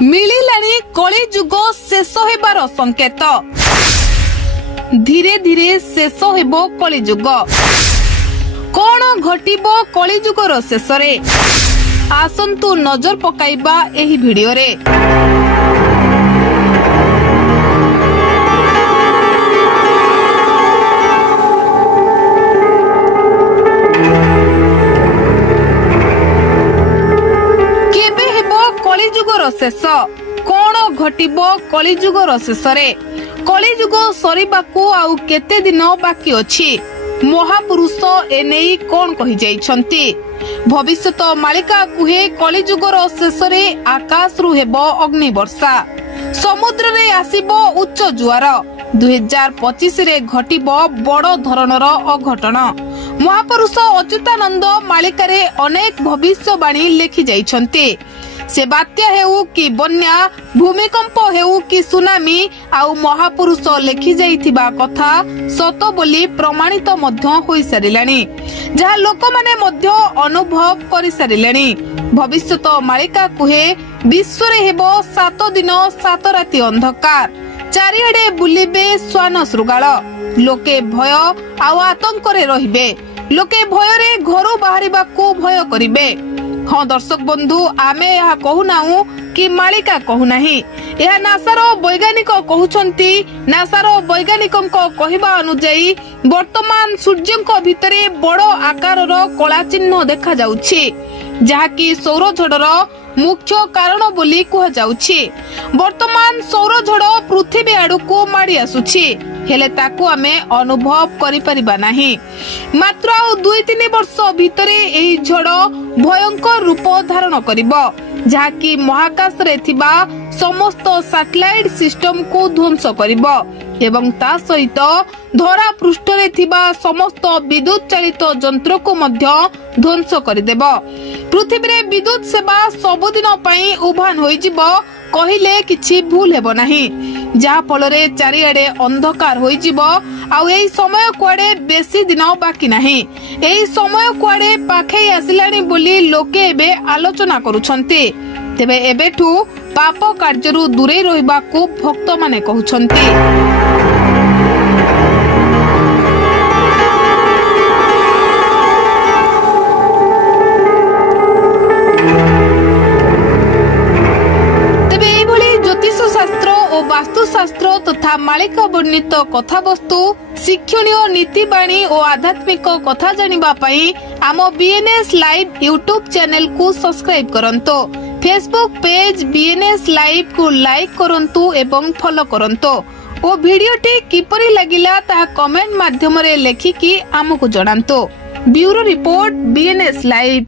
मिलिलानी कली जुग शेष हेबार संकेत धीरे धीरे शेष हेबो कली जुग कौन घटिबो कली जुगर शेष रे आसंतु नजर पकाइबा एही भिडियो रे। केबे हेबो कली जुगर शेष कौन घटिबो कली जुगर शेष रे कलिजुग सरिबाकू आउ केते दिन बाकी अछि महापुरुष एने कौन कहि जाइछंती भविष्यत मालिका कुहे कलिजुगर शेष रे आकाश रु हेबो अग्नि वर्षा समुद्र रे आसीबो उच्च जुआर 2025 रे घटिबो बड़ धरणर अघटन महापुरुष अच्युतानंद मालिका रे अनेक भविष्यवाणी लेखि जाइछंती से बात्या हेउ कि बन्या भूमिकंप हेउ कि सुनामी आउ महापुरुष लेखि जाइथिबा कथा सत बोली प्रमाणित मध्य होई सारिलानी जहा लोक माने मध्य अनुभव करि सारिलानी भविष्यत मालिका कुहे विश्व रे हेबो 7 दिन 7 राति अंधकार चारिआडे बुलिबे स्वान श्रृगाल लोके भय आउ आतंक रे रहिबे लोके भय रे घरु बाहरिबाकू भय करिबे। हाँ दर्शक बंधु आमे यह कहूनाहु कि मालिका कहूनाही यह नासार वैज्ञानिक कहउछंती नासार वैज्ञानिकक कहिबा अनुसार वर्तमान सूर्यक भितरे बड़ आकारर कला चिन्ह देखा जाउछि जहाकि सौर झड़र मुख्य कारण बोली कह जाउछि वर्तमान सौर झड़ पृथ्वी आड़कू माड़ी आसुछि हेले ताकू आमे अनुभव करि परिबा नाही मात्र 2-3 वर्ष भितरे एही झड़ भयंकर रूप धारण करिबो जहाकि महाकाश रे थिबा समस्त सैटेलाइट सिस्टम को ध्वंस करिबो एवं ता सहित धरा पृष्ठ रे थिबा समस्त विद्युत चालित यंत्र को मध्य ध्वंस करिदेबो पृथ्वी रे विद्युत सेवा सबुदिन पई उभान होई जिवो कहिले किछि भूल हेबो नाही जहा फल रे चारिआडे अंधकार होई जिवो आउ एई समय कुआडे बेसी दिन बाकी नाही एई समय कुआडे पाखे आसिलानी बोली लोके एबे आलोचना करूछंती तेबे एबेठू पाप कार्यरू दूरे रहिबाकू भक्त माने कहउछंती। वास्तुशास्त्र तथा मालिका वर्णित कथा वस्तु शिक्षणीय नीतिबाणी और आध्यात्मिक कथा जानिबा पई आम बीएनएस लाइव यूट्यूब चैनल को सब्सक्राइब करंतो फेसबुक पेज बीएनएस लाइव को लाइक करंतु एवं फॉलो करंतो ओ वीडियोटी किपरि लागिला ता कमेंट माध्यम रे लेखिकी आमको जणांतो। Bureau report BNS live.